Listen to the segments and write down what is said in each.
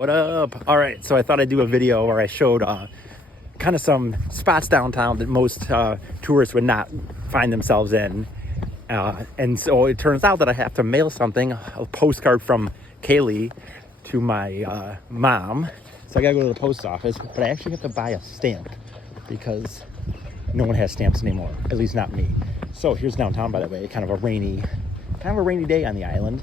What up? All right, so I thought I'd do a video where I showed kind of some spots downtown that most tourists would not find themselves in. And so it turns out that I have to mail something, a postcard from Kaylee to my mom. So I gotta go to the post office, but I actually have to buy a stamp because no one has stamps anymore, at least not me. So here's downtown, by the way, kind of a rainy day on the island.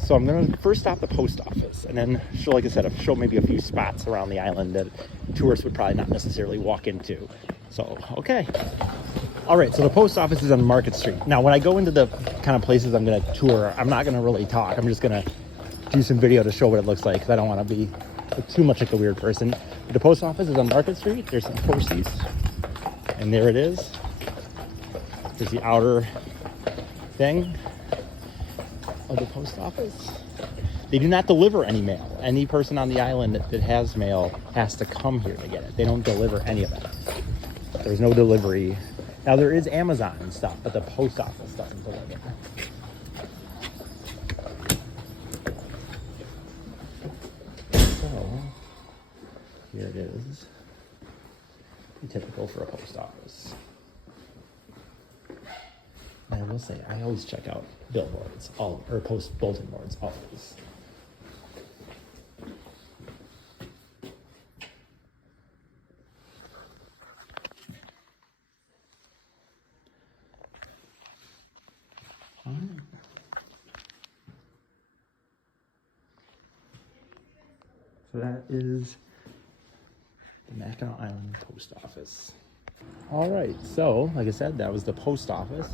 So I'm gonna first stop the post office and then show, like I said, show maybe a few spots around the island that tourists would probably not necessarily walk into. So, okay. All right, so the post office is on Market Street. Now, when I go into the kind of places I'm gonna tour, I'm not gonna really talk. I'm just gonna do some video to show what it looks like because I don't wanna be too much like a weird person. The post office is on Market Street. There's some horses, and there it is. There's the outer thing of the post office. They do not deliver any mail. Any person on the island that has mail has to come here to get it. They don't deliver any of it. There's no delivery. Now there is Amazon and stuff, but the post office doesn't deliver. So here it is. Pretty typical for a post office. I will say, I always check out billboards, or post bulletin boards, always. So that is the Mackinac Island post office. All right, so like I said, that was the post office.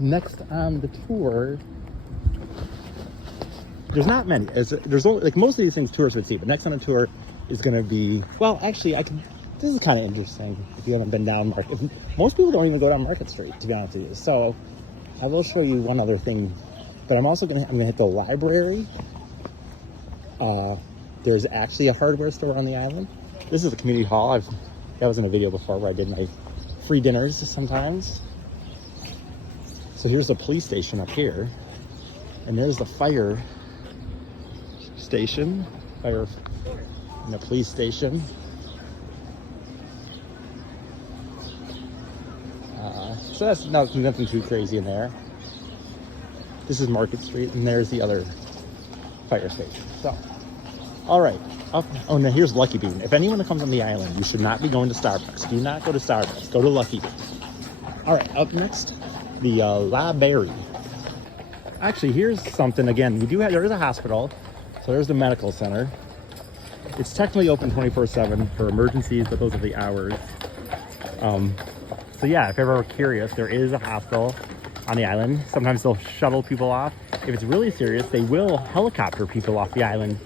Next on the tour, there's not many. There's only, like most of these things tourists would see, but next on the tour is going to be, well, actually, this is kind of interesting if you haven't been down Market. Most people don't even go down Market Street, to be honest with you. So I will show you one other thing, but I'm going to hit the library. There's actually a hardware store on the island. This is a community hall. That was in a video before where I did my free dinners sometimes. So here's the police station up here, and there's the fire station, and the police station. So that's nothing too crazy in there. This is Market Street, and there's the other fire station. So, all right. Oh, now here's Lucky Bean. If anyone that comes on the island, you should not be going to Starbucks. Do not go to Starbucks. Go to Lucky Bean. All right, up next, the library. Actually, here's something again. There is a hospital, so there's the medical center. It's technically open 24/7 for emergencies, but those are the hours. So yeah, if you're ever curious, there is a hospital on the island. Sometimes they'll shuttle people off. If it's really serious, they will helicopter people off the island.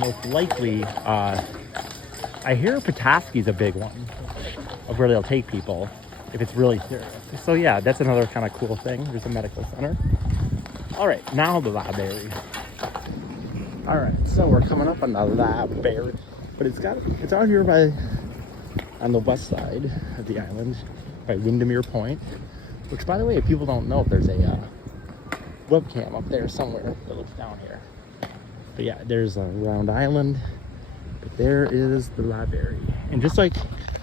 Most likely, I hear Petoskey's a big one of where they'll take people if it's really serious. So yeah, that's another kind of cool thing. There's a medical center. All right, now the library. All right, so we're coming up on the library, but it's out here on the west side of the island by Windermere Point, which, by the way, if people don't know, there's a webcam up there somewhere that looks down here. But yeah, there's a round island, but there is the library. And just like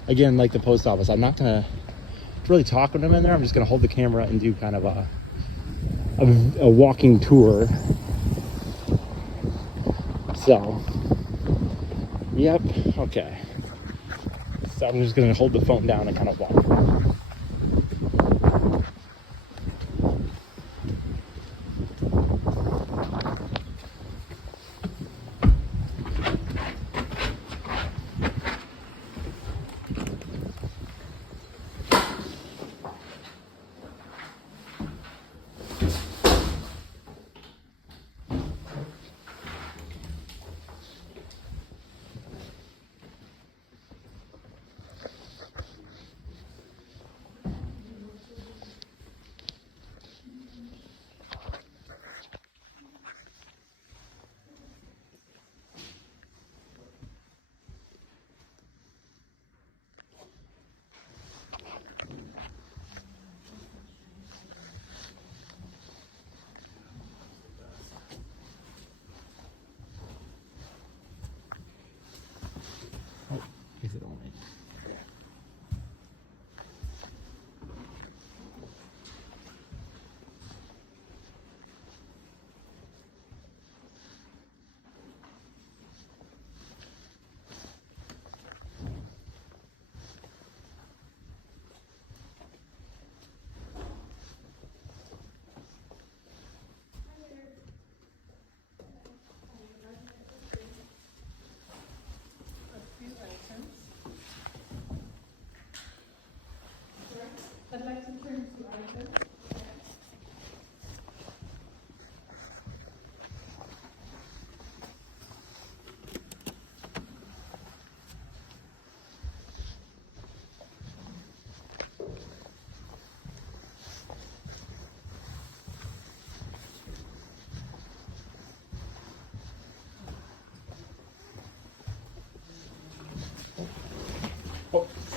the post office, I'm not gonna really talk with them in there. I'm just gonna hold the camera and do kind of a walking tour. So, yep, okay. So I'm just gonna hold the phone down and kind of walk.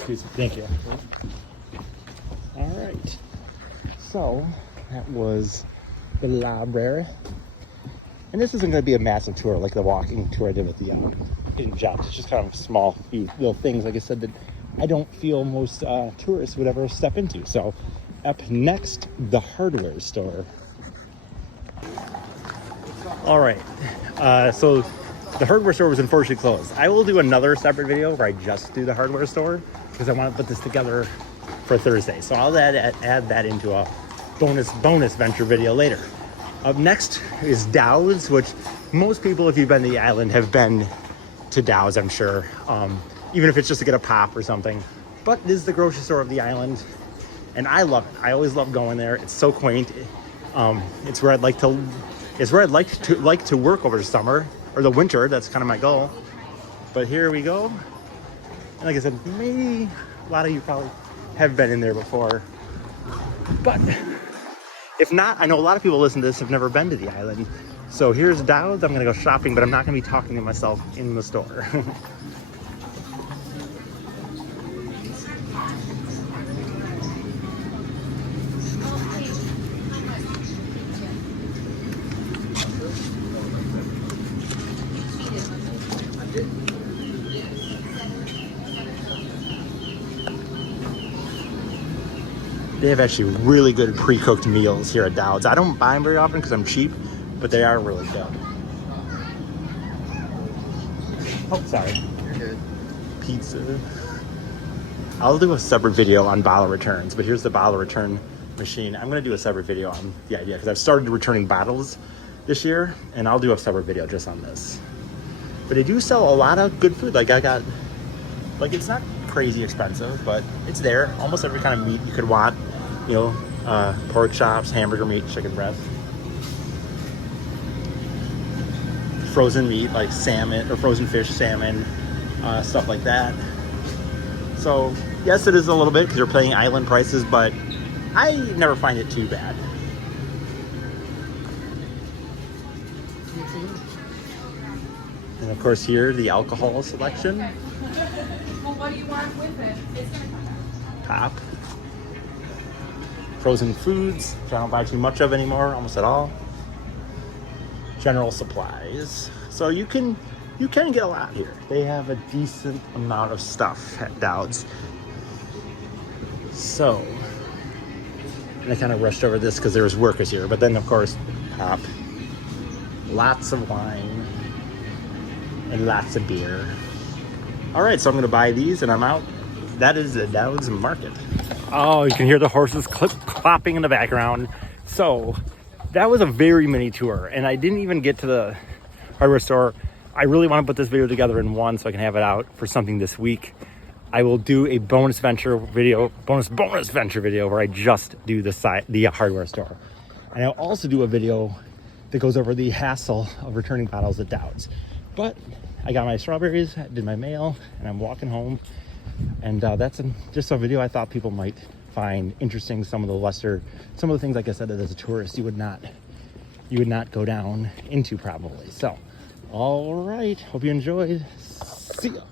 Excuse me. Thank you. All right. So that was the library. And this isn't going to be a massive tour like the walking tour I did with the in Jobs. It's just kind of small, few little things, like I said, that I don't feel most tourists would ever step into. So up next, the hardware store. All right. So the hardware store was unfortunately closed. I will do another separate video where I just do the hardware store because I want to put this together for Thursday. So I'll add that into a bonus venture video later. Up next is Dow's, which most people, if you've been to the island, have been to Dow's, I'm sure. Even if it's just to get a pop or something. But it is the grocery store of the island, and I love it. I always love going there. It's so quaint. It's where I'd like to work over the summer or the winter. That's kind of my goal. But here we go. And like I said, maybe a lot of you probably have been in there before. But if not, I know a lot of people listen to this have never been to the island. So here's Dow's. I'm gonna go shopping, but I'm not gonna be talking to myself in the store. They have actually really good pre-cooked meals here at Dow's. I don't buy them very often because I'm cheap, but they are really good. Oh, sorry. You're good. Pizza. I'll do a separate video on bottle returns, but here's the bottle return machine. I'm going to do a separate video on the idea because I've started returning bottles this year, and I'll do a separate video just on this. But they do sell a lot of good food. Like it's not crazy expensive, but it's there. Almost every kind of meat you could want. You know, pork chops, hamburger meat, chicken breast. Frozen meat like salmon or frozen fish, salmon, stuff like that. So yes, it is a little bit because you're paying island prices, but I never find it too bad. And of course here, the alcohol selection. Well, what do you want with it? It's gonna come out. Pop. Frozen foods, which I don't buy too much of anymore, almost at all. General supplies. So you can get a lot here. They have a decent amount of stuff at Dow's. So, and I kind of rushed over this because there was workers here, but then of course, pop. Lots of wine and lots of beer. All right, so I'm gonna buy these and I'm out. That is the Dow's Market. Oh, you can hear the horses clapping in the background. So that was a very mini tour, and I didn't even get to the hardware store. I really want to put this video together in one so I can have it out for something this week. I will do a bonus venture video where I just do the hardware store. And I'll also do a video that goes over the hassle of returning bottles at Dow's. But I got my strawberries, did my mail, and I'm walking home. And that's just a video I thought people might find interesting. Some of the things, like I said, that as a tourist you would not go down into probably. So, all right, hope you enjoyed. See ya.